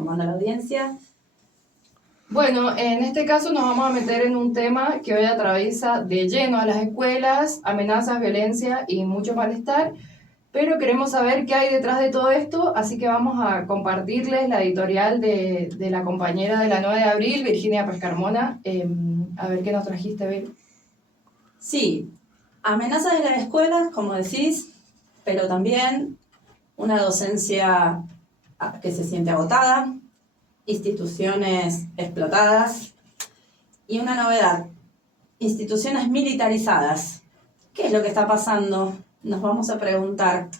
¿Cómo anda la audiencia? Bueno, en este caso nos vamos a meter en un tema que hoy atraviesa de lleno a las escuelas, amenazas, violencia y mucho malestar, pero queremos saber qué hay detrás de todo esto, así que vamos a compartirles la editorial de la compañera de la 9 de abril, Virginia Pescarmona. A ver qué nos trajiste, Vir. Sí, amenazas en las escuelas, como decís, pero también una docencia que se siente agotada, instituciones explotadas y una novedad, instituciones militarizadas. ¿Qué es lo que está pasando? Nos vamos a preguntar.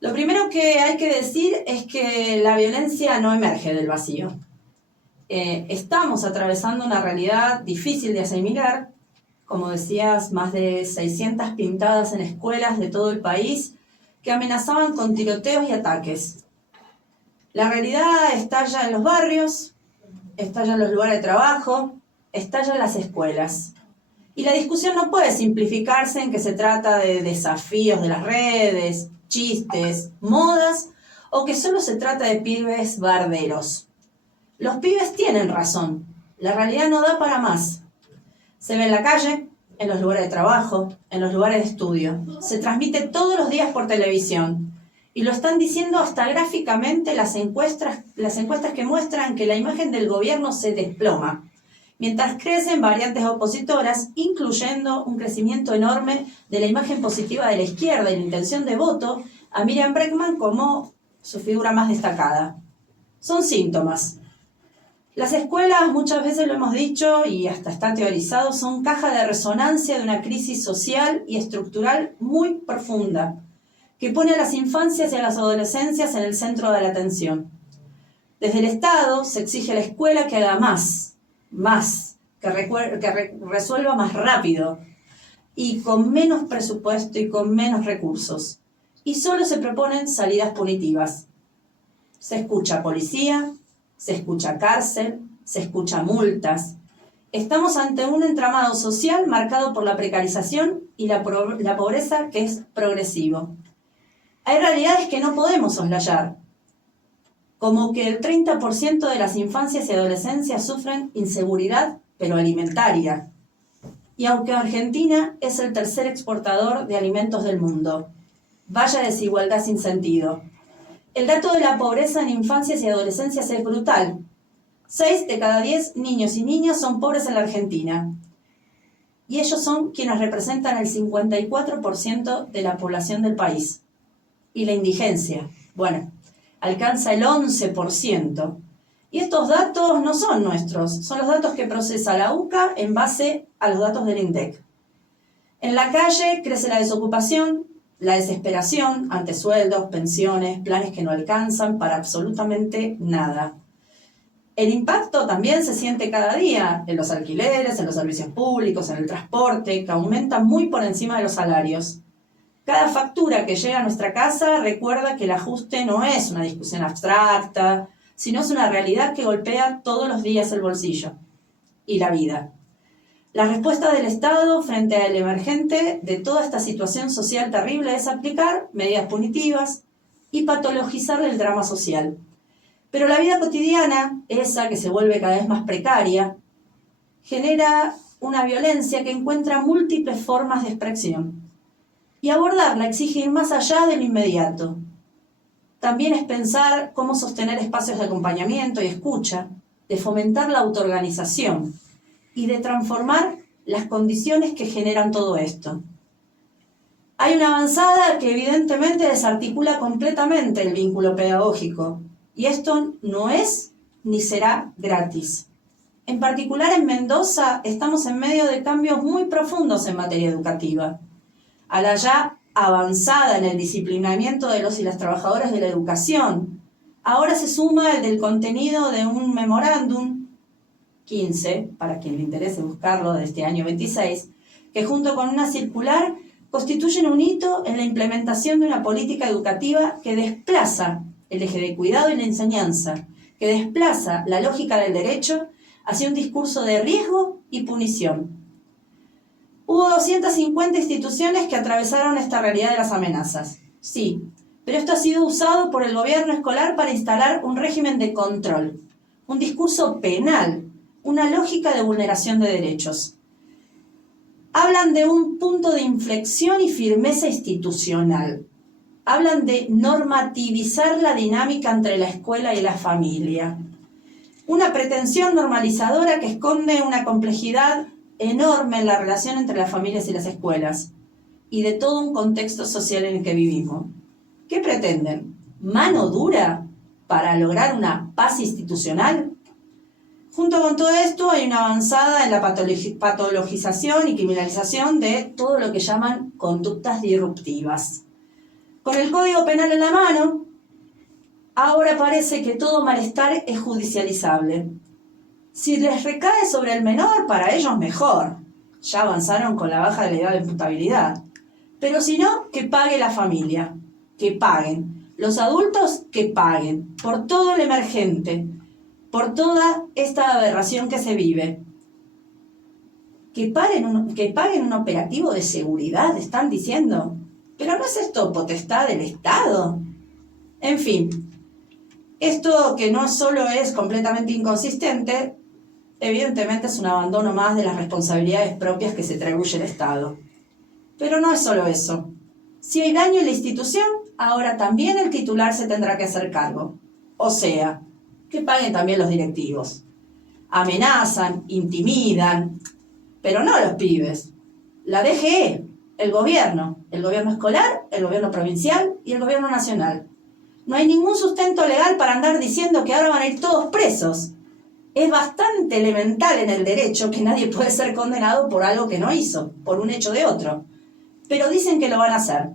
Lo primero que hay que decir es que la violencia no emerge del vacío. Estamos atravesando una realidad difícil de asimilar. Como decías, más de 600 pintadas en escuelas de todo el país que amenazaban con tiroteos y ataques. La realidad estalla en los barrios, estalla en los lugares de trabajo, estalla en las escuelas. Y la discusión no puede simplificarse en que se trata de desafíos de las redes, chistes, modas, o que solo se trata de pibes barderos. Los pibes tienen razón, la realidad no da para más. Se ve en la calle, en los lugares de trabajo, en los lugares de estudio. Se transmite todos los días por televisión. Y lo están diciendo hasta gráficamente las encuestas que muestran que la imagen del gobierno se desploma, mientras crecen variantes opositoras, incluyendo un crecimiento enorme de la imagen positiva de la izquierda y la intención de voto a Miriam Bregman como su figura más destacada. Son síntomas. Las escuelas, muchas veces lo hemos dicho y hasta está teorizado, son caja de resonancia de una crisis social y estructural muy profunda, que pone a las infancias y a las adolescencias en el centro de la atención. Desde el Estado se exige a la escuela que haga más, que resuelva más rápido y con menos presupuesto y con menos recursos. Y solo se proponen salidas punitivas. Se escucha policía, se escucha cárcel, se escucha multas. Estamos ante un entramado social marcado por la precarización y la pobreza que es progresivo. Hay realidades que no podemos soslayar, como que el 30% de las infancias y adolescencias sufren inseguridad, pero alimentaria. Y aunque Argentina es el tercer exportador de alimentos del mundo, vaya desigualdad sin sentido. El dato de la pobreza en infancias y adolescencias es brutal. 6 de cada 10 niños y niñas son pobres en la Argentina. Y ellos son quienes representan el 54% de la población del país. Y la indigencia, bueno, alcanza el 11%. Y estos datos no son nuestros, son los datos que procesa la UCA en base a los datos del INDEC. En la calle crece la desocupación, la desesperación ante sueldos, pensiones, planes que no alcanzan para absolutamente nada. El impacto también se siente cada día en los alquileres, en los servicios públicos, en el transporte, que aumentan muy por encima de los salarios. Cada factura que llega a nuestra casa recuerda que el ajuste no es una discusión abstracta, sino es una realidad que golpea todos los días el bolsillo y la vida. La respuesta del Estado frente al emergente de toda esta situación social terrible es aplicar medidas punitivas y patologizar el drama social. Pero la vida cotidiana, esa que se vuelve cada vez más precaria, genera una violencia que encuentra múltiples formas de expresión. Y abordarla exige ir más allá de lo inmediato. También es pensar cómo sostener espacios de acompañamiento y escucha, de fomentar la autoorganización y de transformar las condiciones que generan todo esto. Hay una avanzada que evidentemente desarticula completamente el vínculo pedagógico, y esto no es ni será gratis. En particular en Mendoza estamos en medio de cambios muy profundos en materia educativa. A la ya avanzada en el disciplinamiento de los y las trabajadoras de la educación, ahora se suma el del contenido de un memorándum 15, para quien le interese buscarlo, de este año 26, que junto con una circular constituyen un hito en la implementación de una política educativa que desplaza el eje de cuidado y la enseñanza, que desplaza la lógica del derecho hacia un discurso de riesgo y punición. Hubo 250 instituciones que atravesaron esta realidad de las amenazas. Sí, pero esto ha sido usado por el gobierno escolar para instalar un régimen de control, un discurso penal, una lógica de vulneración de derechos. Hablan de un punto de inflexión y firmeza institucional. Hablan de normativizar la dinámica entre la escuela y la familia. Una pretensión normalizadora que esconde una complejidad enorme en la relación entre las familias y las escuelas y de todo un contexto social en el que vivimos. ¿Qué pretenden? ¿Mano dura para lograr una paz institucional? Junto con todo esto hay una avanzada en la patologización y criminalización de todo lo que llaman conductas disruptivas. Con el Código Penal en la mano, ahora parece que todo malestar es judicializable. Si les recae sobre el menor, para ellos mejor. Ya avanzaron con la baja de la edad de imputabilidad. Pero si no, que pague la familia, que paguen. Los adultos, que paguen por todo el emergente, por toda esta aberración que se vive. Que paguen un operativo de seguridad, están diciendo. ¿Pero no es esto potestad del Estado? En fin, esto que no solo es completamente inconsistente, evidentemente es un abandono más de las responsabilidades propias que se atribuye el Estado. Pero no es solo eso. Si hay daño en la institución, ahora también el titular se tendrá que hacer cargo. O sea, que paguen también los directivos. Amenazan, intimidan, pero no los pibes. La DGE, el gobierno escolar, el gobierno provincial y el gobierno nacional. No hay ningún sustento legal para andar diciendo que ahora van a ir todos presos. Es bastante elemental en el derecho que nadie puede ser condenado por algo que no hizo, por un hecho de otro. Pero dicen que lo van a hacer.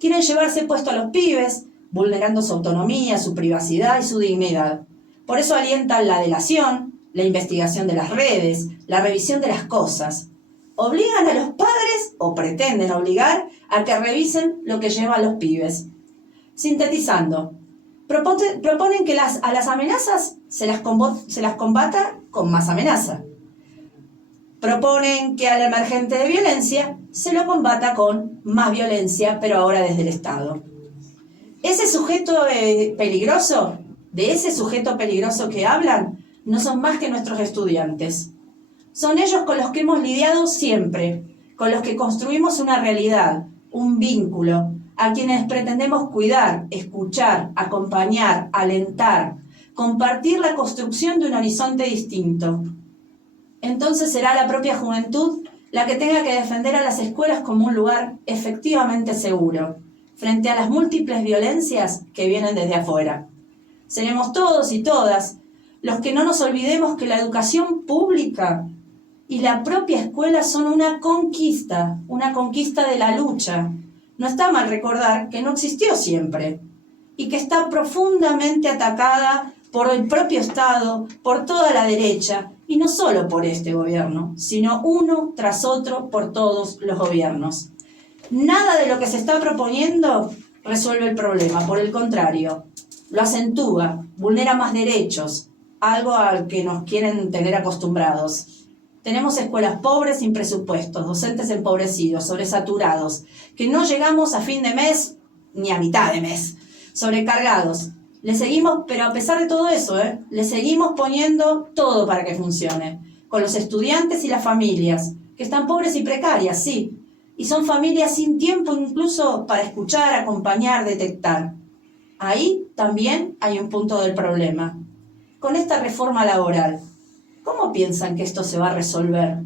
Quieren llevarse puesto a los pibes, vulnerando su autonomía, su privacidad y su dignidad. Por eso alientan la delación, la investigación de las redes, la revisión de las cosas. Obligan a los padres, o pretenden obligar, a que revisen lo que llevan los pibes. Sintetizando, proponen que a las amenazas se las combata con más amenaza. Proponen que al emergente de violencia se lo combata con más violencia, pero ahora desde el Estado. Ese sujeto peligroso, de ese sujeto peligroso que hablan, no son más que nuestros estudiantes. Son ellos con los que hemos lidiado siempre, con los que construimos una realidad, un vínculo, a quienes pretendemos cuidar, escuchar, acompañar, alentar, compartir la construcción de un horizonte distinto. Entonces será la propia juventud la que tenga que defender a las escuelas como un lugar efectivamente seguro, frente a las múltiples violencias que vienen desde afuera. Seremos todos y todas los que no nos olvidemos que la educación pública y la propia escuela son una conquista de la lucha. No está mal recordar que no existió siempre y que está profundamente atacada por el propio Estado, por toda la derecha, y no solo por este gobierno, sino uno tras otro por todos los gobiernos. Nada de lo que se está proponiendo resuelve el problema, por el contrario, lo acentúa, vulnera más derechos, algo al que nos quieren tener acostumbrados. Tenemos escuelas pobres sin presupuestos, docentes empobrecidos, sobresaturados, que no llegamos a fin de mes ni a mitad de mes, sobrecargados. Le seguimos, pero a pesar de todo eso, le seguimos poniendo todo para que funcione, con los estudiantes y las familias, que están pobres y precarias, sí, y son familias sin tiempo incluso para escuchar, acompañar, detectar. Ahí también hay un punto del problema. Con esta reforma laboral, ¿cómo piensan que esto se va a resolver?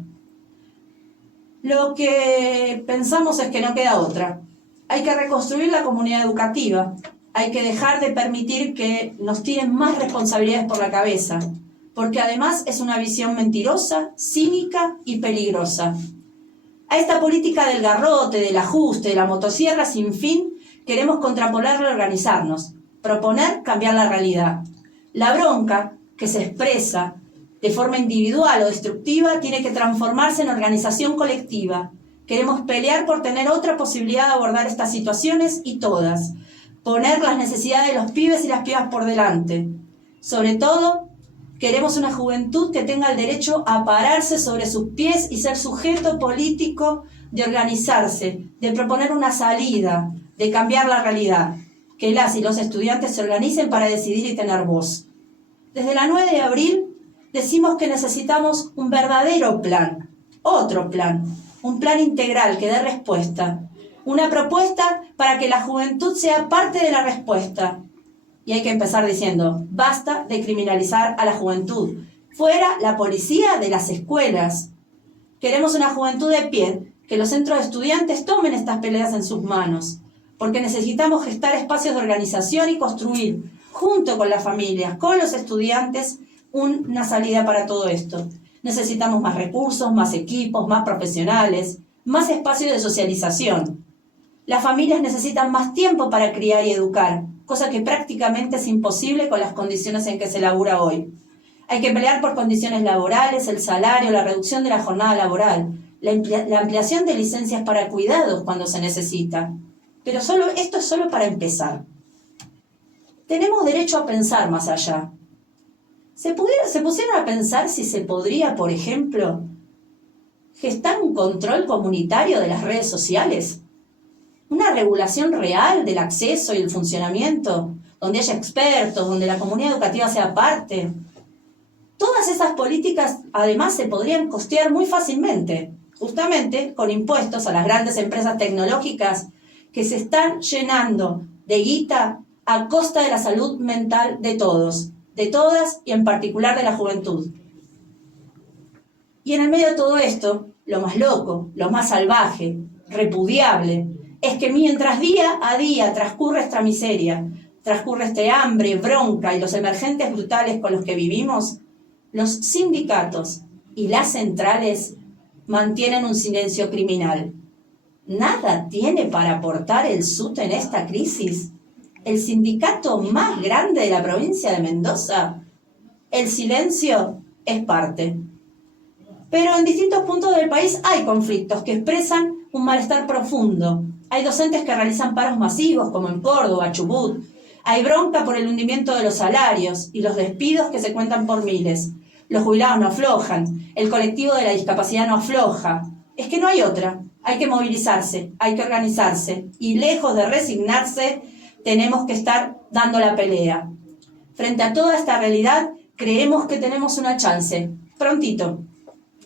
Lo que pensamos es que no queda otra. Hay que reconstruir la comunidad educativa. Hay que dejar de permitir que nos tiren más responsabilidades por la cabeza, porque además es una visión mentirosa, cínica y peligrosa. A esta política del garrote, del ajuste, de la motosierra sin fin, queremos contraponerla y organizarnos, proponer cambiar la realidad. La bronca, que se expresa de forma individual o destructiva, tiene que transformarse en organización colectiva. Queremos pelear por tener otra posibilidad de abordar estas situaciones y todas. Poner las necesidades de los pibes y las pibas por delante. Sobre todo, queremos una juventud que tenga el derecho a pararse sobre sus pies y ser sujeto político, de organizarse, de proponer una salida, de cambiar la realidad. que las y los estudiantes se organicen para decidir y tener voz. Desde la 9 de abril decimos que necesitamos un verdadero plan, otro plan, un plan integral que dé respuesta, una propuesta para que la juventud sea parte de la respuesta. Y hay que empezar diciendo, basta de criminalizar a la juventud, fuera la policía de las escuelas. Queremos una juventud de pie, que los centros de estudiantes tomen estas peleas en sus manos, porque necesitamos gestar espacios de organización y construir, junto con las familias, con los estudiantes, una salida para todo esto. Necesitamos más recursos, más equipos, más profesionales, más espacios de socialización. Las familias necesitan más tiempo para criar y educar, cosa que prácticamente es imposible con las condiciones en que se labura hoy. Hay que pelear por condiciones laborales, el salario, la reducción de la jornada laboral, la ampliación de licencias para cuidados cuando se necesita. Pero esto es solo para empezar. Tenemos derecho a pensar más allá. ¿Se pusieron a pensar si se podría, por ejemplo, gestar un control comunitario de las redes sociales? Una regulación real del acceso y el funcionamiento, donde haya expertos, donde la comunidad educativa sea parte. Todas esas políticas, además, se podrían costear muy fácilmente, justamente con impuestos a las grandes empresas tecnológicas que se están llenando de guita a costa de la salud mental de todos, de todas y en particular de la juventud. Y en el medio de todo esto, lo más loco, lo más salvaje, repudiable, es que mientras día a día transcurre esta miseria, transcurre este hambre, bronca y los emergentes brutales con los que vivimos, los sindicatos y las centrales mantienen un silencio criminal. ¿Nada tiene para aportar el SUTE en esta crisis? ¿El sindicato más grande de la provincia de Mendoza? El silencio es parte. Pero en distintos puntos del país hay conflictos que expresan un malestar profundo. Hay docentes que realizan paros masivos, como en Córdoba, Chubut. Hay bronca por el hundimiento de los salarios y los despidos que se cuentan por miles. Los jubilados no aflojan, el colectivo de la discapacidad no afloja. Es que no hay otra. Hay que movilizarse, hay que organizarse. Y lejos de resignarse, tenemos que estar dando la pelea. Frente a toda esta realidad, creemos que tenemos una chance, prontito,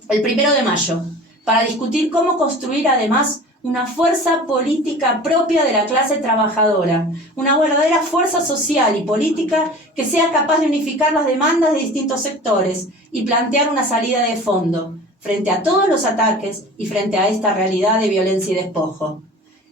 el 1 de mayo, para discutir cómo construir además una fuerza política propia de la clase trabajadora, una verdadera fuerza social y política que sea capaz de unificar las demandas de distintos sectores y plantear una salida de fondo frente a todos los ataques y frente a esta realidad de violencia y despojo.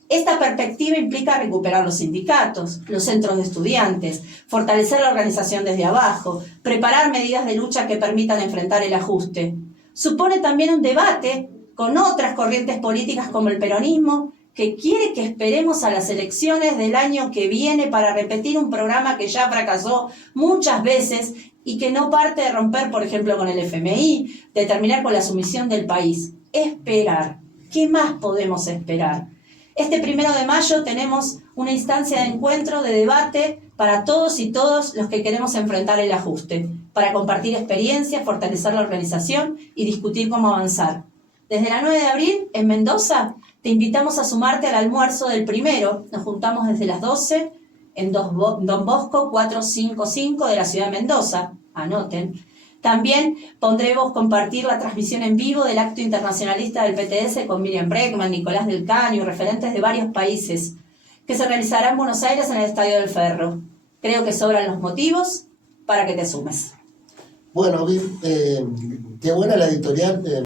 Esta perspectiva implica recuperar los sindicatos, los centros de estudiantes, fortalecer la organización desde abajo, preparar medidas de lucha que permitan enfrentar el ajuste. Supone también un debate con otras corrientes políticas como el peronismo, que quiere que esperemos a las elecciones del año que viene para repetir un programa que ya fracasó muchas veces y que no parte de romper, por ejemplo, con el FMI, de terminar con la sumisión del país. Esperar. ¿Qué más podemos esperar? Este 1 de mayo tenemos una instancia de encuentro, de debate para todos y todos los que queremos enfrentar el ajuste, para compartir experiencias, fortalecer la organización y discutir cómo avanzar. Desde la 9 de abril, en Mendoza, te invitamos a sumarte al almuerzo del 1. Nos juntamos desde las 12 en Don Bosco 455 de la ciudad de Mendoza. Anoten. También pondremos compartir la transmisión en vivo del acto internacionalista del PTS con Miriam Bregman, Nicolás del Caño y referentes de varios países, que se realizará en Buenos Aires en el Estadio del Ferro. Creo que sobran los motivos para que te sumes. Bueno, qué buena la editorial.